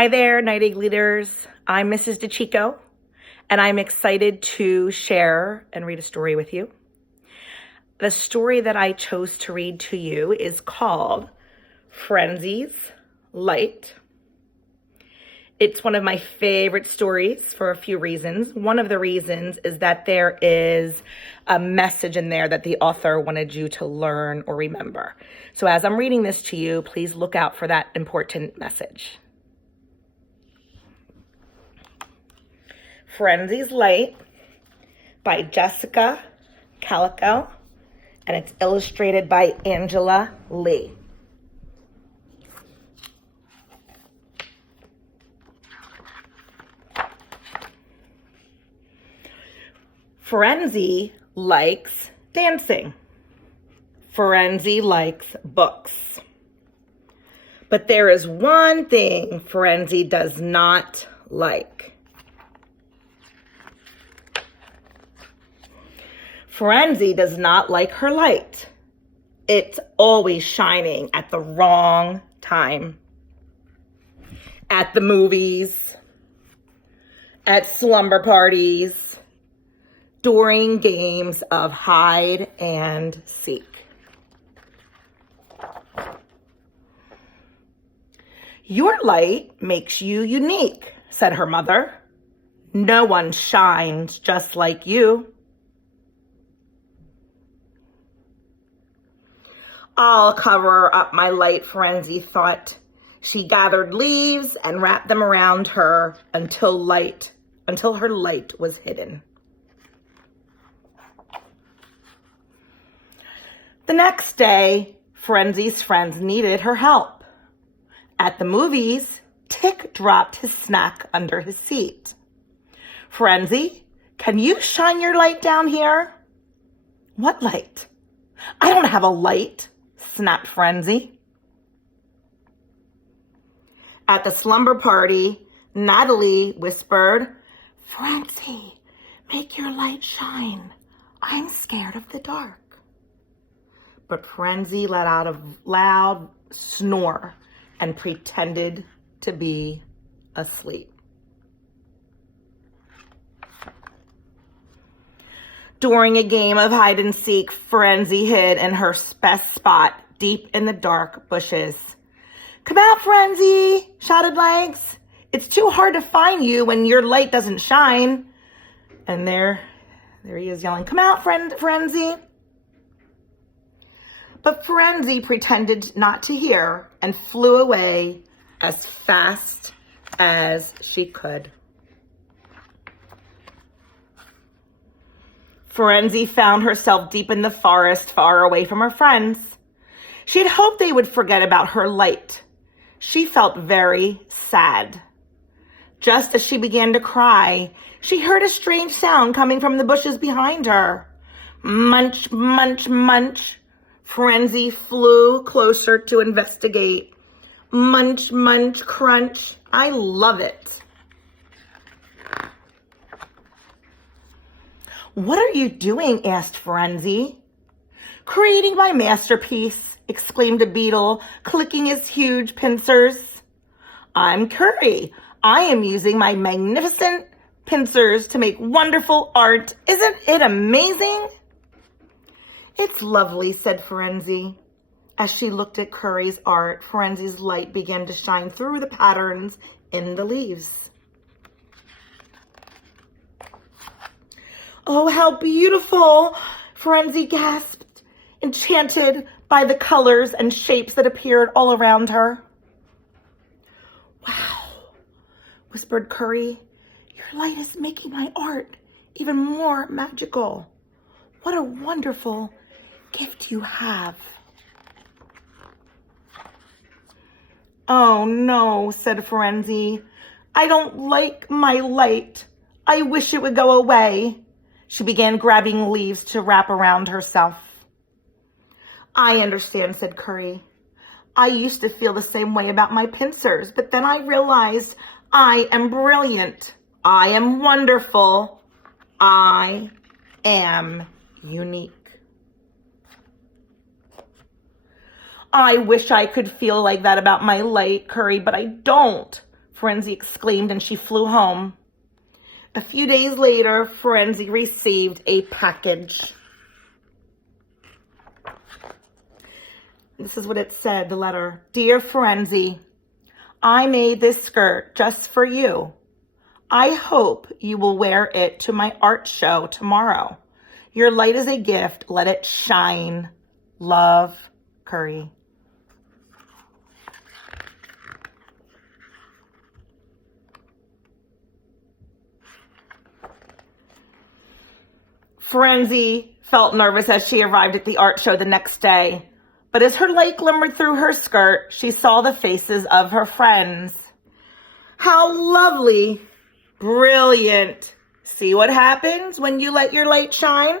Hi there, Night Egg Leaders. I'm Mrs. DeChico, and I'm excited to share and read a story with you. The story that I chose to read to you is called Frenzy's Light. It's one of my favorite stories for a few reasons. One of the reasons is that there is a message in there that the author wanted you to learn or remember. So as I'm reading this to you, please look out for that important message. Frenzy's Light by Jessica Calico, and it's illustrated by Angela Lee. Frenzy likes dancing. Frenzy likes books. But there is one thing Frenzy does not like. Frenzy does not like her light. It's always shining at the wrong time. At the movies, at slumber parties, during games of hide and seek. Your light makes you unique, said her mother. No one shines just like you. I'll cover up my light, Frenzy thought. She gathered leaves and wrapped them around her until her light was hidden. The next day, Frenzy's friends needed her help. At the movies, Tick dropped his snack under his seat. Frenzy, can you shine your light down here? What light? I don't have a light, snapped Frenzy. At the slumber party, Natalie whispered, Frenzy, make your light shine. I'm scared of the dark. But Frenzy let out a loud snore and pretended to be asleep. During a game of hide and seek, Frenzy hid in her best spot deep in the dark bushes. Come out, Frenzy, shouted Legs. It's too hard to find you when your light doesn't shine. And there he is yelling, come out, Frenzy. But Frenzy pretended not to hear and flew away as fast as she could. Frenzy found herself deep in the forest, far away from her friends. She had hoped they would forget about her light. She felt very sad. Just as she began to cry, she heard a strange sound coming from the bushes behind her. Munch, munch, munch. Frenzy flew closer to investigate. Munch, munch, crunch. I love it. What are you doing? Asked Frenzy. Creating my masterpiece, exclaimed a beetle, clicking his huge pincers. I'm Curry. I am using my magnificent pincers to make wonderful art. Isn't it amazing? It's lovely, said Frenzy. As she looked at Curry's art, Frenzy's light began to shine through the patterns in the leaves. Oh, how beautiful, Frenzy gasped, enchanted by the colors and shapes that appeared all around her. Wow, whispered Curry. Your light is making my art even more magical. What a wonderful gift you have. Oh no, said Frenzy. I don't like my light. I wish it would go away. She began grabbing leaves to wrap around herself. I understand, said Curry. I used to feel the same way about my pincers, but then I realized I am brilliant. I am wonderful. I am unique. I wish I could feel like that about my light, Curry, but I don't. Ferenzi exclaimed, and she flew home. A few days later, Ferenzi received a package. This is what it said, the letter. Dear Ferenzi, I made this skirt just for you. I hope you will wear it to my art show tomorrow. Your light is a gift. Let it shine. Love, Curry. Ferenzi felt nervous as she arrived at the art show the next day. But as her light glimmered through her skirt, she saw the faces of her friends. How lovely! Brilliant! See what happens when you let your light shine?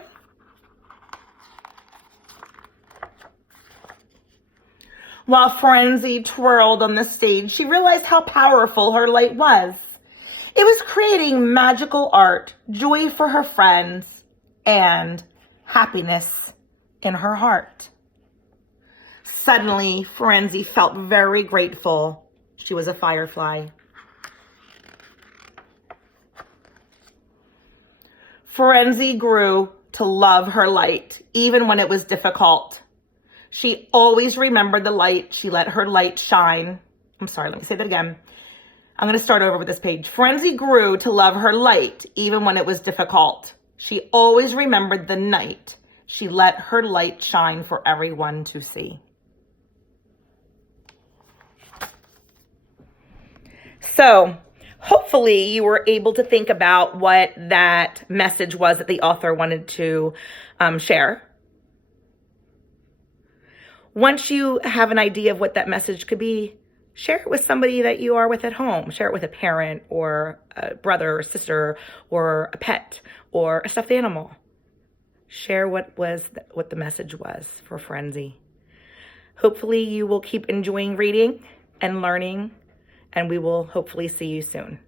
While Ferenzi twirled on the stage, she realized how powerful her light was. It was creating magical art, joy for her friends, and happiness in her heart. Suddenly, Ferenzi felt very grateful. She was a firefly. Ferenzi grew to love her light, even when it was difficult. She always remembered the light. She let her light shine. I'm sorry, let me say that again. I'm going to start over with this page. Ferenzi grew to love her light, even when it was difficult. She always remembered the night. She let her light shine for everyone to see. So, hopefully you were able to think about what that message was that the author wanted to share. Once you have an idea of what that message could be, share it with somebody that you are with at home. Share it with a parent or a brother or sister or a pet or a stuffed animal. Share what the message was for Ferenzi. Hopefully you will keep enjoying reading and learning, and we will hopefully see you soon.